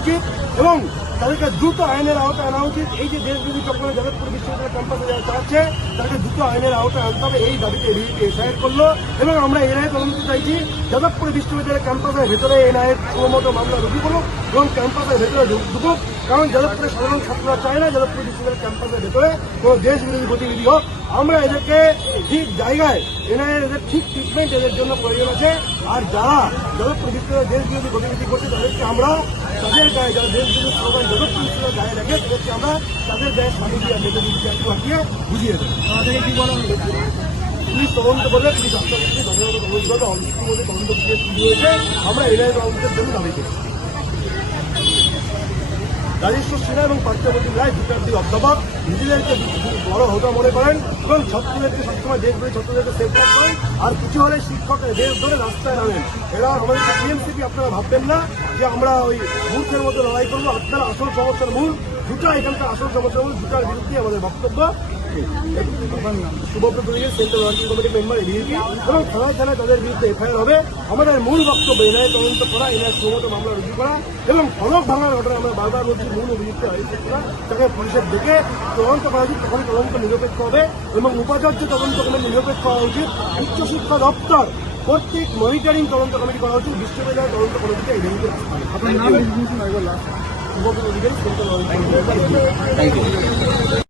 উচিত এবং তাদেরকে দ্রুত আইনের আওতায় আনা উচিত। এই যে দেশবিরোধী চক্র যাদবপুর বিশ্ববিদ্যালয় ক্যাম্পাসে চালাচ্ছে তাকে দ্রুত আইনের আওতায় আনতে হবে, এই দাবিতে এবিভিপি এসআইআর করলো। এবং আমরা এনআইএ তদন্ত চাইছি, যাদবপুর বিশ্ববিদ্যালয় ক্যাম্পাসের ভেতরে এনআইএ সমমতো মামলা রুজু করুক এবং ক্যাম্পাসের ভেতরে ঢুকুক, কারণ যাদবপুরের সাধারণ ছাত্ররা চায় না যাদবপুর বিশ্ববিদ্যালয় ক্যাম্পাসের ভেতরে কোনো দেশ বিরোধী গতিবিধি হোক। আমরা এদেরকে ঠিক জায়গায় এনআইএর এদের ঠিক ট্রিটমেন্ট এদের জন্য প্রয়োজন আছে। আর যারা যাদবপুর বিশ্ববিদ্যালয় দেশ বিরোধী গতিবিধি করছে তাদেরকে আমরা তাদের গায়ে, যারা দেশ বিরোধী স্লোগান যাদবপুর বিশ্ববিদ্যালয় গায়ে রাখে তাদেরকে আমরা তাদের গায়ে স্বামী দিয়ে বেঁধে দিচ্ছি আঁকিয়ে বুঝিয়ে দেবো। আমাদেরকে কি বলা হলো, পুলিশ তদন্ত করলে পুলিশ আস্তে আস্তে তদন্ত করবে, অনেকটির মধ্যে তদন্ত প্রক্রিয়া শুরু হয়েছে। আমরা এনআইএ তদন্তের জন্য দাবি করি। রাজেশ্বর সিনহা এবং পার্থপ্রতিম রায় দুই অধ্যাপক নিজেদেরকে বড় হোতা মনে করেন এবং ছাত্রদেরকে সবসময় দেশ ধরে ছাত্রদেরকে সেফগার্ড করেন, আর কিছু হলে শিক্ষকের দেশ ধরে রাস্তায় নামেন। এরা আমাদের টিএমসিপি, আপনারা ভাববেন না যে আমরা ওই মূর্খের মতো লড়াই করবো। আপনারা আসল সমস্যার মূল দুটা, এখানকার আসল সমস্যার মূল দুটার বিরুদ্ধে আমাদের বক্তব্য। Subhabrata central working committee member ABVP এবং থানায় থানায় তাদের বিরুদ্ধে এফআইআর হবে। আমাদের মূল বক্তব্য এনআইএ তদন্ত করা, এনআইএ সমস্ত মামলা রুজু করা এবং ফলক ভাঙার ঘটনা আমরা বারবার বলছি, মূল অভিযুক্ত করা তাকে পুলিশের দেখে তদন্ত করা উচিত। তখন তদন্ত নিরপেক্ষ হবে এবং উপাচার্য তদন্ত কমিটি নিরপেক্ষ হওয়া উচিত। উচ্চশিক্ষা দপ্তর কর্তৃক মনিটরিং তদন্ত কমিটি করা উচিত। বিশ্ববিদ্যালয় তদন্ত কমিটিতে এবিভিপি শুভব্রত অধিকারী সেন্ট্রাল ওয়ার্কিং কমিটি।